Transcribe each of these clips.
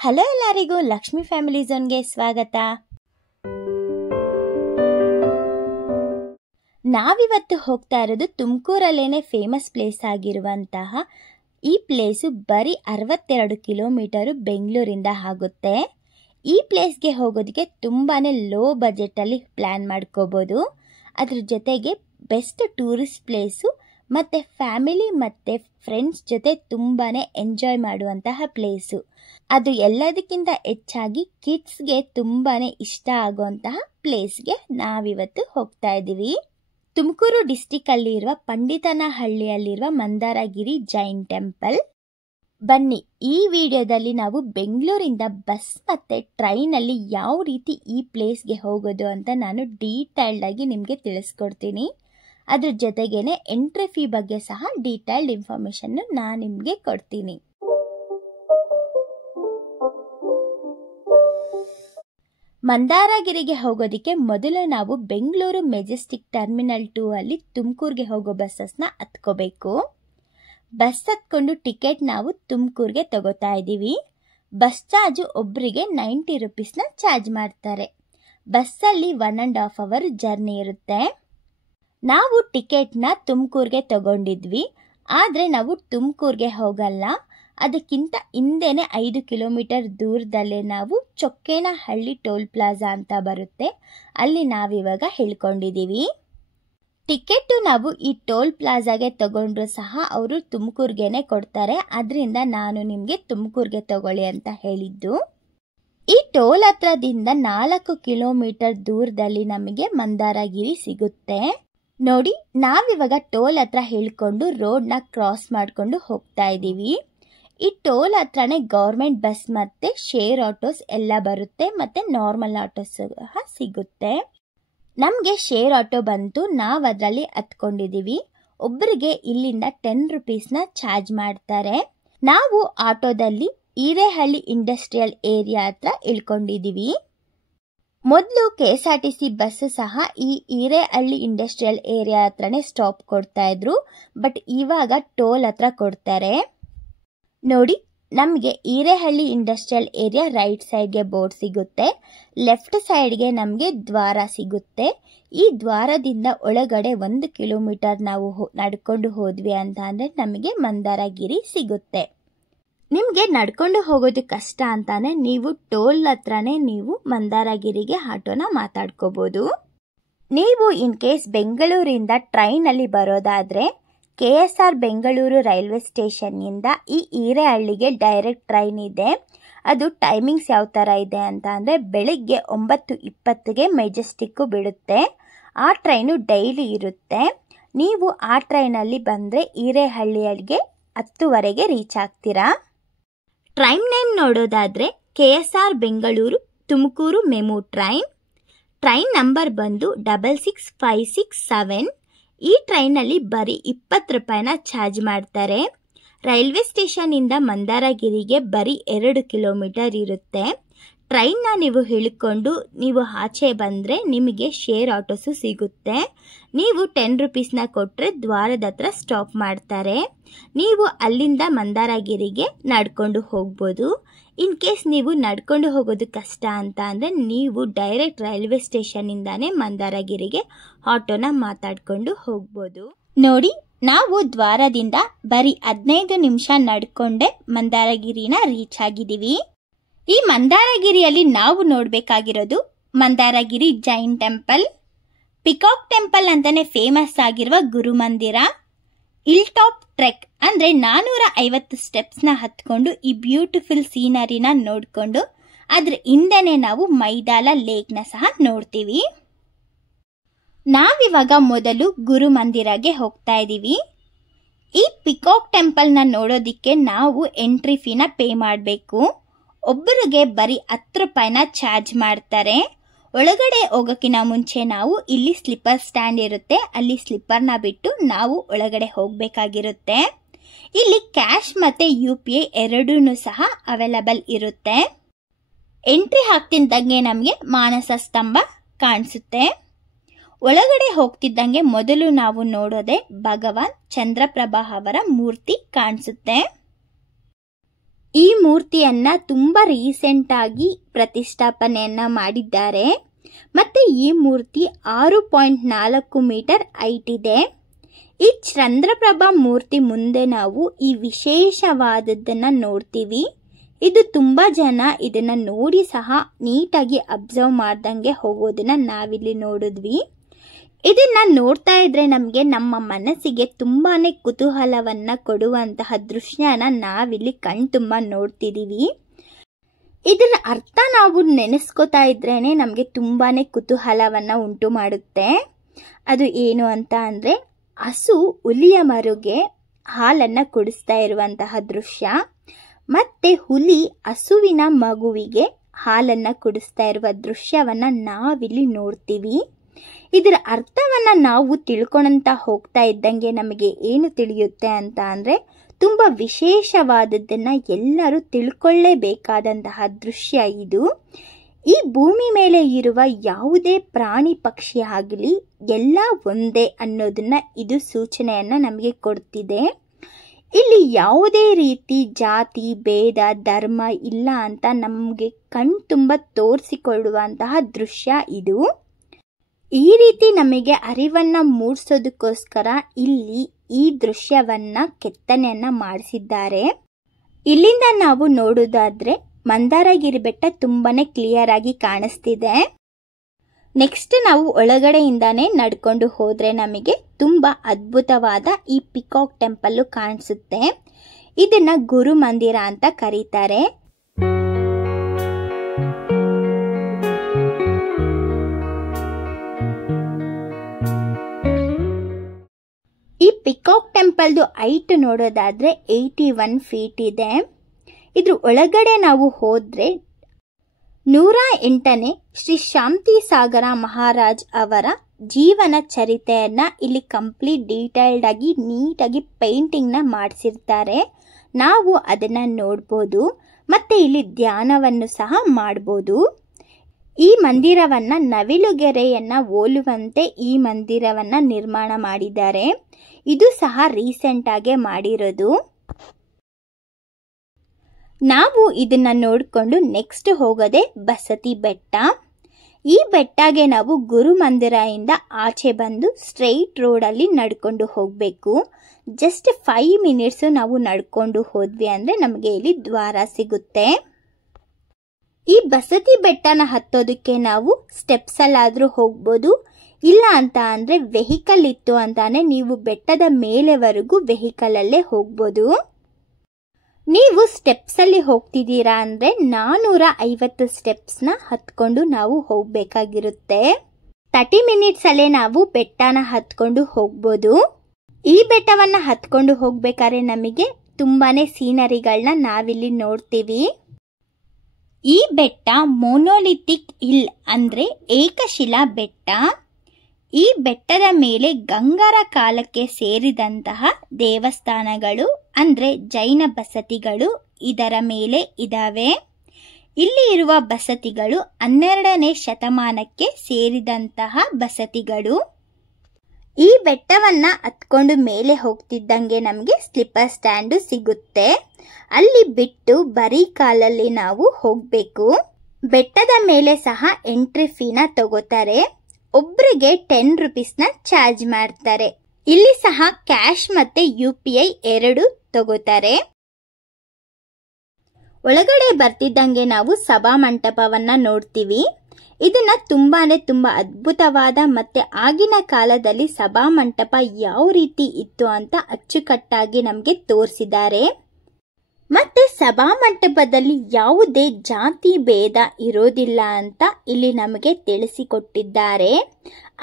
Hello ಎಲ್ಲರಿಗೂ Lakshmi family ಝೋನ್ಗೆ ಸ್ವಾಗತ. ನಾವಿವತ್ತು ಹೋಗ್ತಾ ಇರೋದು ತುಮಕೂರಲ್ಲೇನೆ ಫೇಮಸ್ ಪ್ಲೇಸ್ ಆಗಿರುವಂತಹ ಈ ಪ್ಲೇಸು ಬರೀ 62 ಕಿಲೋಮೀಟರು ಬೆಂಗಳೂರಿಂದ ಆಗುತ್ತೆ. ಈ ಪ್ಲೇಸ್ಗೆ ಹೋಗೋದಕ್ಕೆ ತುಂಬಾನೇ ಲೋ ಬಜೆಟಲ್ಲಿ ಪ್ಲ್ಯಾನ್ ಮಾಡ್ಕೋಬೋದು. ಅದ್ರ ಜೊತೆಗೆ ಬೆಸ್ಟ್ ಟೂರಿಸ್ಟ್ ಪ್ಲೇಸು ಮತ್ತು ಫ್ಯಾಮಿಲಿ ಮತ್ತು ಫ್ರೆಂಡ್ಸ್ ಜೊತೆ ತುಂಬಾ ಎಂಜಾಯ್ ಮಾಡುವಂತಹ ಪ್ಲೇಸು. ಅದು ಎಲ್ಲದಕ್ಕಿಂತ ಹೆಚ್ಚಾಗಿ ಕಿಡ್ಸ್ಗೆ ತುಂಬಾ ಇಷ್ಟ ಆಗುವಂತಹ ಪ್ಲೇಸ್ಗೆ ನಾವಿವತ್ತು ಹೋಗ್ತಾ ಇದ್ದೀವಿ. ತುಮಕೂರು ಡಿಸ್ಟಿಕಲ್ಲಿ ಇರುವ ಪಂಡಿತನಹಳ್ಳಿಯಲ್ಲಿರುವ ಮಂದಾರಗಿರಿ ಜೈನ್ ಟೆಂಪಲ್. ಬನ್ನಿ, ಈ ವಿಡಿಯೋದಲ್ಲಿ ನಾವು ಬೆಂಗಳೂರಿಂದ ಬಸ್ ಮತ್ತು ಟ್ರೈನಲ್ಲಿ ಯಾವ ರೀತಿ ಈ ಪ್ಲೇಸ್ಗೆ ಹೋಗೋದು ಅಂತ ನಾನು ಡೀಟೇಲ್ಡ್ ಆಗಿ ನಿಮಗೆ ತಿಳಿಸ್ಕೊಡ್ತೀನಿ. ಅದ್ರ ಜೊತೆಗೇನೆ ಎಂಟ್ರಿ ಫೀ ಬಗ್ಗೆ ಸಹ ಡೀಟೇಲ್ಡ್ ಇನ್ಫಾರ್ಮೇಷನ್ನು ನಾನು ನಿಮಗೆ ಕೊಡ್ತೀನಿ. ಮಂದಾರಗಿರಿಗೆ ಹೋಗೋದಕ್ಕೆ ಮೊದಲು ನಾವು ಬೆಂಗಳೂರು ಮೆಜೆಸ್ಟಿಕ್ ಟರ್ಮಿನಲ್ 2 ಅಲ್ಲಿ ತುಮಕೂರಿಗೆ ಹೋಗೋ ಬಸ್ಸಸ್ನ ಹತ್ಕೋಬೇಕು. ಬಸ್ ಹತ್ಕೊಂಡು ಟಿಕೆಟ್ ನಾವು ತುಮಕೂರಿಗೆ ತಗೋತಾ ಇದ್ದೀವಿ. ಬಸ್ ಚಾರ್ಜು ಒಬ್ಬರಿಗೆ 90 ರುಪೀಸ್ನ ಚಾರ್ಜ್ ಮಾಡ್ತಾರೆ. ಬಸ್ಸಲ್ಲಿ 1.5 ಅವರ್ ಜರ್ನಿ ಇರುತ್ತೆ. ನಾವು ಟಿಕೆಟ್ನ ತುಮಕೂರಿಗೆ ತಗೊಂಡಿದ್ವಿ, ಆದರೆ ನಾವು ತುಮಕೂರಿಗೆ ಹೋಗಲ್ಲ. ಅದಕ್ಕಿಂತ ಹಿಂದೆನೇ 5 ಕಿಲೋಮೀಟರ್ ದೂರದಲ್ಲೇ ನಾವು ಚೊಕ್ಕೇನಹಳ್ಳಿ ಟೋಲ್ ಪ್ಲಾಜಾ ಅಂತ ಬರುತ್ತೆ, ಅಲ್ಲಿ ನಾವಿವಾಗ ಇಳ್ಕೊಂಡಿದ್ದೀವಿ. ಟಿಕೆಟು ನಾವು ಈ ಟೋಲ್ ಪ್ಲಾಜಾಗೆ ತಗೊಂಡ್ರು ಸಹ ಅವರು ತುಮಕೂರಿಗೇನೆ ಕೊಡ್ತಾರೆ. ಅದರಿಂದ ನಾನು ನಿಮಗೆ ತುಮಕೂರಿಗೆ ತಗೊಳ್ಳಿ ಅಂತ ಹೇಳಿದ್ದು. ಈ ಟೋಲ್ ಹತ್ರದಿಂದ 4 ಕಿಲೋಮೀಟರ್ ದೂರದಲ್ಲಿ ನಮಗೆ ಮಂದಾರಗಿರಿ ಸಿಗುತ್ತೆ. ನೋಡಿ, ನಾವಿವಾಗ ಟೋಲ್ ಹತ್ರ ಇಳ್ಕೊಂಡು ರೋಡ್ನ ಕ್ರಾಸ್ ಮಾಡಿಕೊಂಡು ಹೋಗ್ತಾ ಇದ್ದೀವಿ. ಈ ಟೋಲ್ ಹತ್ರನೇ ಗೌರ್ಮೆಂಟ್ ಬಸ್ ಮತ್ತು ಶೇರ್ ಆಟೋಸ್ ಎಲ್ಲ ಬರುತ್ತೆ, ಮತ್ತು ನಾರ್ಮಲ್ ಆಟೋಸ್ ಸಹ ಸಿಗುತ್ತೆ. ನಮಗೆ ಶೇರ್ ಆಟೋ ಬಂತು, ನಾವು ಅದರಲ್ಲಿ ಹತ್ಕೊಂಡಿದ್ದೀವಿ. ಒಬ್ಬರಿಗೆ ಇಲ್ಲಿಂದ 10 ರುಪೀಸ್ನ ಚಾರ್ಜ್ ಮಾಡ್ತಾರೆ. ನಾವು ಆಟೋದಲ್ಲಿ ಹಿರೇಹಳ್ಳಿ ಇಂಡಸ್ಟ್ರಿಯಲ್ ಏರಿಯಾ ಹತ್ರ ಇಳ್ಕೊಂಡಿದ್ದೀವಿ. ಮೊದಲು KSRTC ಬಸ್ ಸಹ ಈ ಹಿರೇಹಳ್ಳಿ ಇಂಡಸ್ಟ್ರಿಯಲ್ ಏರಿಯಾ ಹತ್ರನೇ ಸ್ಟಾಪ್ ಕೊಡ್ತಾ ಇದ್ರು, ಬಟ್ ಇವಾಗ ಟೋಲ್ ಹತ್ರ ಕೊಡ್ತಾರೆ. ನೋಡಿ, ನಮಗೆ ಹಿರೇಹಳ್ಳಿ ಇಂಡಸ್ಟ್ರಿಯಲ್ ಏರಿಯಾ ರೈಟ್ ಸೈಡ್ಗೆ ಬೋರ್ಡ್ ಸಿಗುತ್ತೆ, ಲೆಫ್ಟ್ ಸೈಡ್ಗೆ ನಮಗೆ ದ್ವಾರ ಸಿಗುತ್ತೆ. ಈ ದ್ವಾರದಿಂದ ಒಳಗಡೆ 1 ಕಿಲೋಮೀಟರ್ ನಾವು ನಡ್ಕೊಂಡು ಹೋದ್ವಿ ಅಂತ ಅಂದರೆ ನಮಗೆ ಮಂದಾರಗಿರಿ ಸಿಗುತ್ತೆ. ನಿಮಗೆ ನಡ್ಕೊಂಡು ಹೋಗೋದು ಕಷ್ಟ ಅಂತಾನೆ ನೀವು ಟೋಲ್ ಹತ್ರನೇ ನೀವು ಮಂದಾರಗಿರಿಗೆ ಆಟೋನ ಮಾತಾಡ್ಕೋಬೋದು. ನೀವು ಇನ್ ಕೇಸ್ ಬೆಂಗಳೂರಿಂದ ಟ್ರೈನಲ್ಲಿ ಬರೋದಾದರೆ KSR ಬೆಂಗಳೂರು ರೈಲ್ವೆ ಸ್ಟೇಷನ್ನಿಂದ ಈ ಹಿರೇಹಳ್ಳಿಗೆ ಡೈರೆಕ್ಟ್ ಟ್ರೈನ್ ಇದೆ. ಅದು ಟೈಮಿಂಗ್ಸ್ ಯಾವ ಥರ ಇದೆ ಅಂತ ಅಂದರೆ ಬೆಳಿಗ್ಗೆ 9:20ಗೆ ಮೆಜೆಸ್ಟಿಕ್ಕು ಬಿಡುತ್ತೆ. ಆ ಟ್ರೈನು ಡೈಲಿ ಇರುತ್ತೆ. ನೀವು ಆ ಟ್ರೈನಲ್ಲಿ ಬಂದರೆ ಹಿರೇಹಳ್ಳಿಗೆ 10:00ವರೆಗೆ ರೀಚ್ ಆಗ್ತೀರಾ. ಟ್ರೈನ್ ನೇಮ್ ನೋಡೋದಾದರೆ KSR Bengaluru Tumakuru MEMU train. Train number ಬಂದು 66567. ಈ ಟ್ರೈನಲ್ಲಿ ಬರೀ 20 ರೂಪಾಯಿನ ಚಾರ್ಜ್ ಮಾಡ್ತಾರೆ. ರೈಲ್ವೆ ಸ್ಟೇಷನ್ನಿಂದ ಮಂದಾರಗಿರಿಗೆ ಬರೀ 2 ಕಿಲೋಮೀಟರ್ ಇರುತ್ತೆ. ಟ್ರೈನ್ನ ನೀವು ಇಳ್ಕೊಂಡು ನೀವು ಆಚೆ ಬಂದರೆ ನಿಮಗೆ ಶೇರ್ ಆಟೋಸು ಸಿಗುತ್ತೆ. ನೀವು 10 ರುಪೀಸ್ನ ಕೊಟ್ಟರೆ ದ್ವಾರದ ಹತ್ರ ಸ್ಟಾಪ್ ಮಾಡ್ತಾರೆ. ನೀವು ಅಲ್ಲಿಂದ ಮಂದಾರಗಿರಿಗೆ ನಡ್ಕೊಂಡು ಹೋಗ್ಬೋದು. ಇನ್ ಕೇಸ್ ನೀವು ನಡ್ಕೊಂಡು ಹೋಗೋದು ಕಷ್ಟ ಅಂತ ಅಂದರೆ ನೀವು ಡೈರೆಕ್ಟ್ ರೈಲ್ವೆ ಸ್ಟೇಷನ್ನಿಂದಾನೇ ಮಂದಾರಗಿರಿಗೆ ಆಟೋನ ಮಾತಾಡಿಕೊಂಡು ಹೋಗ್ಬೋದು. ನೋಡಿ, ನಾವು ದ್ವಾರದಿಂದ ಬರೀ 15 ನಿಮಿಷ ನಡ್ಕೊಂಡೆ ಮಂದಾರಗಿರಿನ ರೀಚ್ ಆಗಿದ್ದೀವಿ. ಈ ಮಂದಾರಗಿರಿಯಲ್ಲಿ ನಾವು ನೋಡಬೇಕಾಗಿರೋದು Mandaragiri Jain temple, peacock temple ಅಂತಾನೆ ಫೇಮಸ್ ಆಗಿರುವ ಗುರುಮಂದಿರ, ಹಿಲ್ ಟಾಪ್ ಟ್ರೆಕ್ ಅಂದರೆ 450 ಸ್ಟೆಪ್ಸ್ನ ಹತ್ಕೊಂಡು ಈ ಬ್ಯೂಟಿಫುಲ್ ಸೀನರಿನ ನೋಡಿಕೊಂಡು ಅದ್ರ ಹಿಂದೆನೇ ನಾವು ಮೈದಾಲ ಲೇಕ್ನ ಸಹ ನೋಡ್ತೀವಿ. ನಾವಿವಾಗ ಮೊದಲು ಗುರುಮಂದಿರಗೆ ಹೋಗ್ತಾ ಇದ್ದೀವಿ. ಈ ಪಿಕಾಕ್ ಟೆಂಪಲ್ನ ನೋಡೋದಿಕ್ಕೆ ನಾವು ಎಂಟ್ರಿ ಫೀನ ಪೇ ಮಾಡಬೇಕು. ಒಬ್ಬರಿಗೆ ಬರೀ 10 ರೂಪಾಯಿನ ಚಾರ್ಜ್ ಮಾಡ್ತಾರೆ. ಒಳಗಡೆ ಹೋಗೋಕ್ಕಿಂತ ಮುಂಚೆ ನಾವು ಇಲ್ಲಿ ಸ್ಲಿಪ್ಪರ್ ಸ್ಟ್ಯಾಂಡ್ ಇರುತ್ತೆ, ಅಲ್ಲಿ ಸ್ಲಿಪ್ಪರ್ನ ಬಿಟ್ಟು ನಾವು ಒಳಗಡೆ ಹೋಗಬೇಕಾಗಿರುತ್ತೆ. ಇಲ್ಲಿ ಕ್ಯಾಶ್ ಮತ್ತು UPI ಎರಡೂ ಸಹ ಅವೈಲಬಲ್ ಇರುತ್ತೆ. ಎಂಟ್ರಿ ಆಗ್ತಿದ್ದಂಗೆ ನಮಗೆ ಮಾನಸ ಸ್ತಂಭ ಕಾಣಿಸುತ್ತೆ. ಒಳಗಡೆ ಹೋಗ್ತಿದ್ದಂಗೆ ಮೊದಲು ನಾವು ನೋಡೋದೆ ಭಗವಾನ್ ಚಂದ್ರಪ್ರಭಾ ಅವರ ಮೂರ್ತಿ ಕಾಣಿಸುತ್ತೆ. ಈ ಮೂರ್ತಿಯನ್ನ ತುಂಬಾ ರೀಸೆಂಟ್ ಆಗಿ ಪ್ರತಿಷ್ಠಾಪನೆಯನ್ನ ಮಾಡಿದ್ದಾರೆ. ಮತ್ತೆ ಈ ಮೂರ್ತಿ 6.4 ಮೀಟರ್ ಹೈಟ್ ಇದೆ. ಈ ಚಂದ್ರಪ್ರಭಾ ಮೂರ್ತಿ ಮುಂದೆ ನಾವು ಈ ವಿಶೇಷವಾದದ್ದನ್ನ ನೋಡ್ತೀವಿ. ಇದು ತುಂಬಾ ಜನ ಇದನ್ನ ನೋಡಿ ಸಹ ನೀಟಾಗಿ ಅಬ್ಸರ್ವ್ ಮಾಡ್ದಂಗೆ ಹೋಗೋದನ್ನ ನಾವಿಲ್ಲಿ ನೋಡಿದ್ವಿ. ಇದನ್ನ ನೋಡ್ತಾ ಇದ್ರೆ ನಮಗೆ ನಮ್ಮ ಮನಸ್ಸಿಗೆ ತುಂಬಾನೇ ಕುತೂಹಲವನ್ನ ಕೊಡುವಂತಹ ದೃಶ್ಯನ ನಾವಿಲ್ಲಿ ಕಣ್ತುಂಬ ನೋಡ್ತಿದೀವಿ. ಇದರ ಅರ್ಥ ನಾವು ನೆನೆಸ್ಕೋತಾ ಇದ್ರೇನೆ ನಮಗೆ ತುಂಬಾನೇ ಕುತೂಹಲವನ್ನ ಉಂಟು ಮಾಡುತ್ತೆ. ಅದು ಏನು ಅಂತ ಅಂದ್ರೆ, ಹಸು ಹುಲಿಯ ಮರುಗೆ ಹಾಲನ್ನ ಕುಡಿಸ್ತಾ ಇರುವಂತಹ ದೃಶ್ಯ, ಮತ್ತೆ ಹುಲಿ ಹಸುವಿನ ಮಗುವಿಗೆ ಹಾಲನ್ನ ಕುಡಿಸ್ತಾ ಇರುವ ದೃಶ್ಯವನ್ನ ನಾವಿಲ್ಲಿ ನೋಡ್ತೀವಿ. ಇದರ ಅರ್ಥವನ್ನ ನಾವು ತಿಳ್ಕೊಂತ ಹೋಗ್ತಾ ಇದ್ದಂಗೆ ನಮಗೆ ಏನು ತಿಳಿಯುತ್ತೆ ಅಂತ ಅಂದ್ರೆ, ತುಂಬಾ ವಿಶೇಷವಾದದ್ದನ್ನ ಎಲ್ಲರೂ ತಿಳ್ಕೊಳ್ಳೇಬೇಕಾದಂತಹ ದೃಶ್ಯ ಇದು. ಈ ಭೂಮಿ ಮೇಲೆ ಇರುವ ಯಾವುದೇ ಪ್ರಾಣಿ ಪಕ್ಷಿ ಆಗಲಿ ಎಲ್ಲ ಒಂದೇ ಅನ್ನೋದನ್ನ ಇದು ಸೂಚನೆಯನ್ನ ನಮಗೆ ಕೊಡ್ತಿದೆ. ಇಲ್ಲಿ ಯಾವುದೇ ರೀತಿ ಜಾತಿ ಭೇದ ಧರ್ಮ ಇಲ್ಲ ಅಂತ ನಮಗೆ ಕಣ್ತುಂಬ ತೋರಿಸಿಕೊಳ್ಳುವಂತಹ ದೃಶ್ಯ ಇದು. ಈ ರೀತಿ ನಮಗೆ ಅರಿವನ್ನ ಮೂಡಿಸೋದಕ್ಕೋಸ್ಕರ ಇಲ್ಲಿ ಈ ದೃಶ್ಯವನ್ನ ಕೆತ್ತನೆಯನ್ನ ಮಾಡಿಸಿದ್ದಾರೆ. ಇಲ್ಲಿಂದ ನಾವು ನೋಡೋದಾದ್ರೆ ಮಂದಾರಗಿರಿ ಬೆಟ್ಟ ತುಂಬಾನೇ ಕ್ಲಿಯರ್ ಆಗಿ ಕಾಣಿಸ್ತಿದೆ. ನೆಕ್ಸ್ಟ್ ನಾವು ಒಳಗಡೆಯಿಂದಾನೇ ನಡ್ಕೊಂಡು ಹೋದ್ರೆ ನಮಗೆ ತುಂಬಾ ಅದ್ಭುತವಾದ ಈ ಪಿಕಾಕ್ ಟೆಂಪಲ್ ಕಾಣಿಸುತ್ತೆ. ಇದನ್ನ ಗುರು ಮಂದಿರ ಅಂತ ಕರೀತಾರೆ. ಈ ಪಿಕಾಕ್ ಟೆಂಪಲ್ದು ಹೈಟ್ ನೋಡೋದಾದ್ರೆ 81 ಫೀಟ್ ಇದೆ. ಇದ್ರ ಒಳಗಡೆ ನಾವು ಹೋದ್ರೆ 108ನೇ ಶ್ರೀ ಶಾಂತಿ ಸಾಗರ ಮಹಾರಾಜ್ ಅವರ ಜೀವನ ಚರಿತೆಯನ್ನ ಇಲ್ಲಿ ಕಂಪ್ಲೀಟ್ ಡೀಟೈಲ್ಡ್ ಆಗಿ ನೀಟಾಗಿ ಪೇಂಟಿಂಗ್ ನ ಮಾಡಿಸಿರ್ತಾರೆ. ನಾವು ಅದನ್ನ ನೋಡ್ಬೋದು. ಮತ್ತೆ ಇಲ್ಲಿ ಧ್ಯಾನವನ್ನು ಸಹ ಮಾಡ್ಬೋದು. ಈ ಮಂದಿರವನ್ನ ನವಿಲುಗೆರೆಯನ್ನ ಹೋಲುವಂತೆ ಈ ಮಂದಿರವನ್ನ ನಿರ್ಮಾಣ ಮಾಡಿದ್ದಾರೆ. ಇದು ಸಹ ರೀಸೆಂಟ್ ಆಗಿ ಮಾಡಿರೋದು. ನಾವು ಇದನ್ನ ನೋಡಿಕೊಂಡು ನೆಕ್ಸ್ಟ್ ಹೋಗೋದೆ ಬಸತಿ ಬೆಟ್ಟ. ಈ ಬೆಟ್ಟಗೆ ನಾವು ಗುರು ಮಂದಿರದಿಂದ ಆಚೆ ಬಂದು ಸ್ಟ್ರೈಟ್ ರೋಡ್ ಅಲ್ಲಿ ನಡ್ಕೊಂಡು ಹೋಗಬೇಕು. ಜಸ್ಟ್ 5 ಮಿನಿಟ್ಸ್ ನಾವು ನಡ್ಕೊಂಡು ಹೋದ್ವಿ ಅಂದ್ರೆ ನಮಗೆ ಇಲ್ಲಿ ದ್ವಾರ ಸಿಗುತ್ತೆ. ಈ ಬಸತಿ ಬೆಟ್ಟನ ಹತ್ತೋದಕ್ಕೆ ನಾವು ಸ್ಟೆಪ್ಸ್ ಅಲ್ಲಾದ್ರೂ ಹೋಗ್ಬೋದು. ಇಲ್ಲ ಅಂತ ಅಂದ್ರೆ ವೆಹಿಕಲ್ ಇತ್ತು ಅಂತಾನೆ ನೀವು ಬೆಟ್ಟದ ಮೇಲೆವರೆಗೂ ವೆಹಿಕಲ್ ಅಲ್ಲೇ ಹೋಗ್ಬೋದು. ನೀವು ಸ್ಟೆಪ್ಸ್ ಅಲ್ಲಿ ಹೋಗ್ತಿದ್ದೀರಾ ಅಂದ್ರೆ 450 ಸ್ಟೆಪ್ಸ್ ನ ಹತ್ಕೊಂಡು ನಾವು ಹೋಗ್ಬೇಕಾಗಿರುತ್ತೆ. 30 ಮಿನಿಟ್ಸ್ ಅಲ್ಲೇ ನಾವು ಬೆಟ್ಟನ ಹತ್ಕೊಂಡು ಹೋಗ್ಬೋದು. ಈ ಬೆಟ್ಟವನ್ನ ಹತ್ಕೊಂಡು ಹೋಗ್ಬೇಕಾದ್ರೆ ನಮಗೆ ತುಂಬಾನೇ ಸೀನರಿಗಳನ್ನ ನಾವಿಲ್ಲಿ ನೋಡ್ತೀವಿ. ಈ ಬೆಟ್ಟ ಮೊನೋಲಿಥಿಕ್ ಹಿಲ್ ಅಂದ್ರೆ ಏಕಶಿಲಾ ಬೆಟ್ಟ. ಈ ಬೆಟ್ಟದ ಮೇಲೆ ಗಂಗರ ಕಾಲಕ್ಕೆ ಸೇರಿದಂತಹ ದೇವಸ್ಥಾನಗಳು ಅಂದ್ರೆ ಜೈನ ಬಸತಿಗಳು ಇದರ ಮೇಲೆ ಇದಾವೆ. ಇಲ್ಲಿ ಇರುವ ಬಸತಿಗಳು 12ನೇ ಶತಮಾನಕ್ಕೆ ಸೇರಿದಂತಹ ಬಸತಿಗಳು. ಈ ಬೆಟ್ಟವನ್ನ ಹತ್ಕೊಂಡು ಮೇಲೆ ಹೋಗ್ತಿದ್ದಂಗೆ ನಮಗೆ ಸ್ಲಿಪ್ಪರ್ ಸ್ಟ್ಯಾಂಡು ಸಿಗುತ್ತೆ. ಅಲ್ಲಿ ಬಿಟ್ಟು ಬರೀ ಕಾಲಲ್ಲಿ ನಾವು ಹೋಗ್ಬೇಕು. ಬೆಟ್ಟದ ಮೇಲೆ ಸಹ ಎಂಟ್ರಿ ಫೀನ ತಗೋತಾರೆ. ಒಬ್ರಿಗೆ 10 ರುಪೀಸ್ನ ಚಾರ್ಜ್ ಮಾಡ್ತಾರೆ. ಇಲ್ಲಿ ಸಹ ಕ್ಯಾಶ್ ಮತ್ತೆ UPI ಎರಡು ತಗೋತಾರೆ. ಒಳಗಡೆ ಬರ್ತಿದ್ದಂಗೆ ನಾವು ಸಭಾ ಮಂಟಪವನ್ನ ನೋಡ್ತೀವಿ. ಇದನ್ನ ತುಂಬಾ ಅದ್ಭುತವಾದ ಮತ್ತೆ ಆಗಿನ ಕಾಲದಲ್ಲಿ ಸಭಾ ಮಂಟಪ ಯಾವ ರೀತಿ ಇತ್ತು ಅಂತ ಅಚ್ಚುಕಟ್ಟಾಗಿ ನಮಗೆ ತೋರಿಸಿದ್ದಾರೆ. ಮತ್ತೆ ಸಭಾ ಮಂಟಪದಲ್ಲಿ ಯಾವುದೇ ಜಾತಿ ಭೇದ ಇರೋದಿಲ್ಲ ಅಂತ ಇಲ್ಲಿ ನಮಗೆ ತಿಳಿಸಿಕೊಟ್ಟಿದ್ದಾರೆ.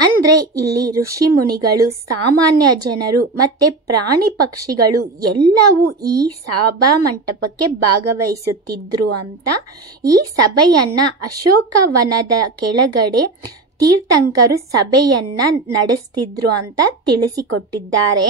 ಅಂದ್ರೆ ಇಲ್ಲಿ ಋಷಿ ಮುನಿಗಳು, ಸಾಮಾನ್ಯ ಜನರು ಮತ್ತೆ ಪ್ರಾಣಿ ಪಕ್ಷಿಗಳು ಎಲ್ಲವೂ ಈ ಸಭಾ ಮಂಟಪಕ್ಕೆ ಭಾಗವಹಿಸುತ್ತಿದ್ರು ಅಂತ. ಈ ಸಭೆಯನ್ನ ಅಶೋಕವನದ ಕೆಳಗಡೆ ತೀರ್ಥಂಕರು ಸಭೆಯನ್ನ ನಡೆಸ್ತಿದ್ರು ಅಂತ ತಿಳಿಸಿಕೊಟ್ಟಿದ್ದಾರೆ.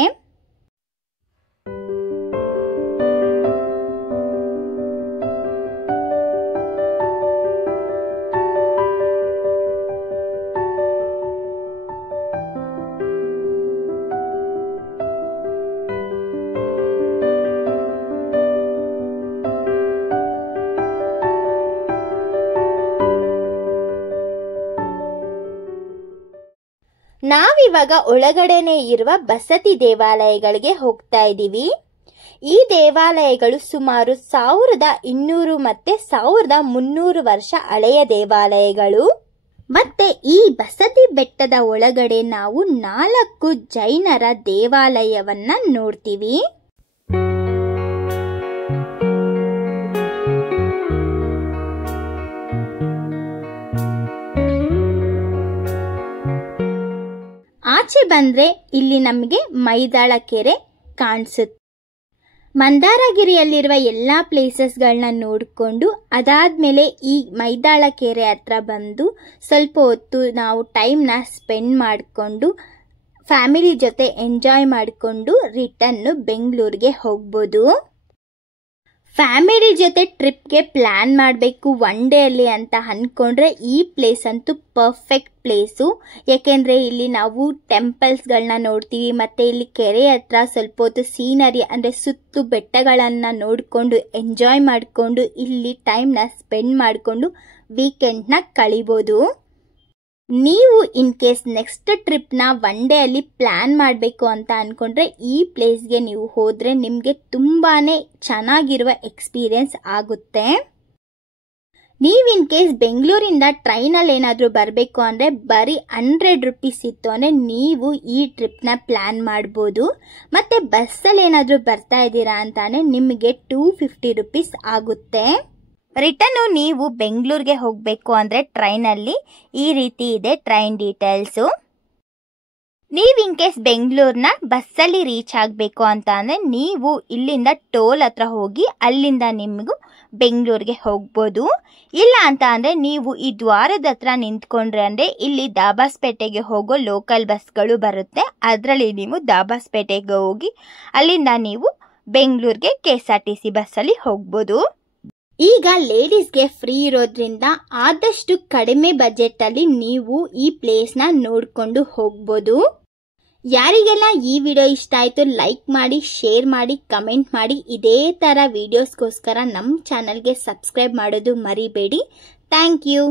ನಾವಿವಾಗ ಒಳಗಡೆನೆ ಇರುವ ಬಸದಿ ದೇವಾಲಯಗಳಿಗೆ ಹೋಗ್ತಾ ಇದ್ದೀವಿ. ಈ ದೇವಾಲಯಗಳು ಸುಮಾರು 1200 ಮತ್ತೆ 1300 ವರ್ಷ ಹಳೆಯ ದೇವಾಲಯಗಳು. ಮತ್ತೆ ಈ ಬಸದಿ ಬೆಟ್ಟದ ಒಳಗಡೆ ನಾವು 4 ಜೈನರ ದೇವಾಲಯವನ್ನ ನೋಡ್ತೀವಿ. ಆಚೆ ಬಂದ್ರೆ ಇಲ್ಲಿ ನಮಗೆ ಮೈದಾಳ ಕೆರೆ ಕಾಣಿಸುತ್ತೆ. ಮಂದಾರಗಿರಿಯಲ್ಲಿರುವ ಎಲ್ಲ ಪ್ಲೇಸಸ್ಗಳನ್ನ ನೋಡಿಕೊಂಡು ಅದಾದ್ಮೇಲೆ ಈ ಮೈದಾಳ ಕೆರೆ ಹತ್ರ ಬಂದು ಸ್ವಲ್ಪ ಹೊತ್ತು ನಾವು ಟೈಮ್ನ ಸ್ಪೆಂಡ್ ಮಾಡಿಕೊಂಡು ಫ್ಯಾಮಿಲಿ ಜೊತೆ ಎಂಜಾಯ್ ಮಾಡಿಕೊಂಡು ರಿಟರ್ನ್ ಬೆಂಗಳೂರಿಗೆ ಹೋಗ್ಬೋದು. ಫ್ಯಾಮಿಲಿ ಜೊತೆ ಟ್ರಿಪ್ಗೆ ಪ್ಲ್ಯಾನ್ ಮಾಡಬೇಕು ಒನ್ ಡೇ ಅಲ್ಲಿ ಅಂತ ಅಂದ್ಕೊಂಡ್ರೆ ಈ ಪ್ಲೇಸ್ ಅಂತೂ ಪರ್ಫೆಕ್ಟ್ ಪ್ಲೇಸು. ಯಾಕೆಂದರೆ ಇಲ್ಲಿ ನಾವು ಟೆಂಪಲ್ಸ್ಗಳನ್ನ ನೋಡ್ತೀವಿ, ಮತ್ತು ಇಲ್ಲಿ ಕೆರೆ ಹತ್ರ ಸ್ವಲ್ಪ ಹೊತ್ತು ಸೀನರಿ ಅಂದರೆ ಸುತ್ತು ಬೆಟ್ಟಗಳನ್ನು ನೋಡಿಕೊಂಡು ಎಂಜಾಯ್ ಮಾಡಿಕೊಂಡು ಇಲ್ಲಿ ಟೈಮ್ನ ಸ್ಪೆಂಡ್ ಮಾಡಿಕೊಂಡು ವೀಕೆಂಡ್ನ ಕಳಿಬೋದು. ನೀವು ಇನ್ ಕೇಸ್ ನೆಕ್ಸ್ಟ್ ಟ್ರಿಪ್ನ ಒನ್ ಡೇ ಅಲ್ಲಿ ಪ್ಲ್ಯಾನ್ ಮಾಡಬೇಕು ಅಂತ ಅಂದ್ಕೊಂಡ್ರೆ ಈ ಪ್ಲೇಸ್ಗೆ ನೀವು ಹೋದರೆ ನಿಮಗೆ ತುಂಬಾ ಚೆನ್ನಾಗಿರುವ ಎಕ್ಸ್ಪೀರಿಯನ್ಸ್ ಆಗುತ್ತೆ. ನೀವು ಇನ್ ಕೇಸ್ ಬೆಂಗಳೂರಿಂದ ಟ್ರೈನಲ್ಲಿ ಏನಾದರೂ ಬರಬೇಕು ಅಂದರೆ ಬರೀ 100 ರೂಪೀಸ್ ಇತ್ತು ಅಂದರೆ ನೀವು ಈ ಟ್ರಿಪ್ನ ಪ್ಲ್ಯಾನ್ ಮಾಡ್ಬೋದು. ಮತ್ತು ಬಸ್ಸಲ್ಲಿ ಏನಾದರೂ ಬರ್ತಾ ಇದ್ದೀರಾ ಅಂತಾನೆ ನಿಮಗೆ 250 ರೂಪೀಸ್ ಆಗುತ್ತೆ. ರಿಟರ್ನು ನೀವು ಬೆಂಗಳೂರಿಗೆ ಹೋಗಬೇಕು ಅಂದರೆ ಟ್ರೈನಲ್ಲಿ ಈ ರೀತಿ ಇದೆ ಟ್ರೈನ್ ಡೀಟೇಲ್ಸು. ನೀವು ಇನ್ ಕೇಸ್ ಬೆಂಗಳೂರನ್ನ ಬಸ್ಸಲ್ಲಿ ರೀಚ್ ಆಗಬೇಕು ಅಂತ ಅಂದರೆ ನೀವು ಇಲ್ಲಿಂದ ಟೋಲ್ ಹತ್ರ ಹೋಗಿ ಅಲ್ಲಿಂದ ನಿಮಗೂ ಬೆಂಗಳೂರಿಗೆ ಹೋಗ್ಬೋದು. ಇಲ್ಲ ಅಂತ ಅಂದರೆ ನೀವು ಈ ದ್ವಾರದ ಹತ್ರ ನಿಂತ್ಕೊಂಡ್ರೆ ಅಂದರೆ ಇಲ್ಲಿ ದಾಬಾಸ್ಪೇಟೆಗೆ ಹೋಗೋ ಲೋಕಲ್ ಬಸ್ಗಳು ಬರುತ್ತೆ. ಅದರಲ್ಲಿ ನೀವು ದಾಬಾಸ್ಪೇಟೆಗೆ ಹೋಗಿ ಅಲ್ಲಿಂದ ನೀವು ಬೆಂಗಳೂರಿಗೆ KSRTC ಬಸ್ಸಲ್ಲಿ ಹೋಗ್ಬೋದು. ಈಗ ಲೇಡೀಸ್ಗೆ ಫ್ರೀ ಇರೋದ್ರಿಂದ ಆದಷ್ಟು ಕಡಿಮೆ ಬಜೆಟಲ್ಲಿ ನೀವು ಈ ಪ್ಲೇಸ್ನ ನೋಡಿಕೊಂಡು ಹೋಗ್ಬೋದು. ಯಾರಿಗೆಲ್ಲ ಈ ವಿಡಿಯೋ ಇಷ್ಟ ಆಯಿತು ಲೈಕ್ ಮಾಡಿ, ಶೇರ್ ಮಾಡಿ, ಕಮೆಂಟ್ ಮಾಡಿ. ಇದೇ ಥರ ವಿಡಿಯೋಸ್ಗೋಸ್ಕರ ನಮ್ಮ ಚಾನಲ್ಗೆ ಸಬ್ಸ್ಕ್ರೈಬ್ ಮಾಡೋದು ಮರಿಬೇಡಿ. Thank you.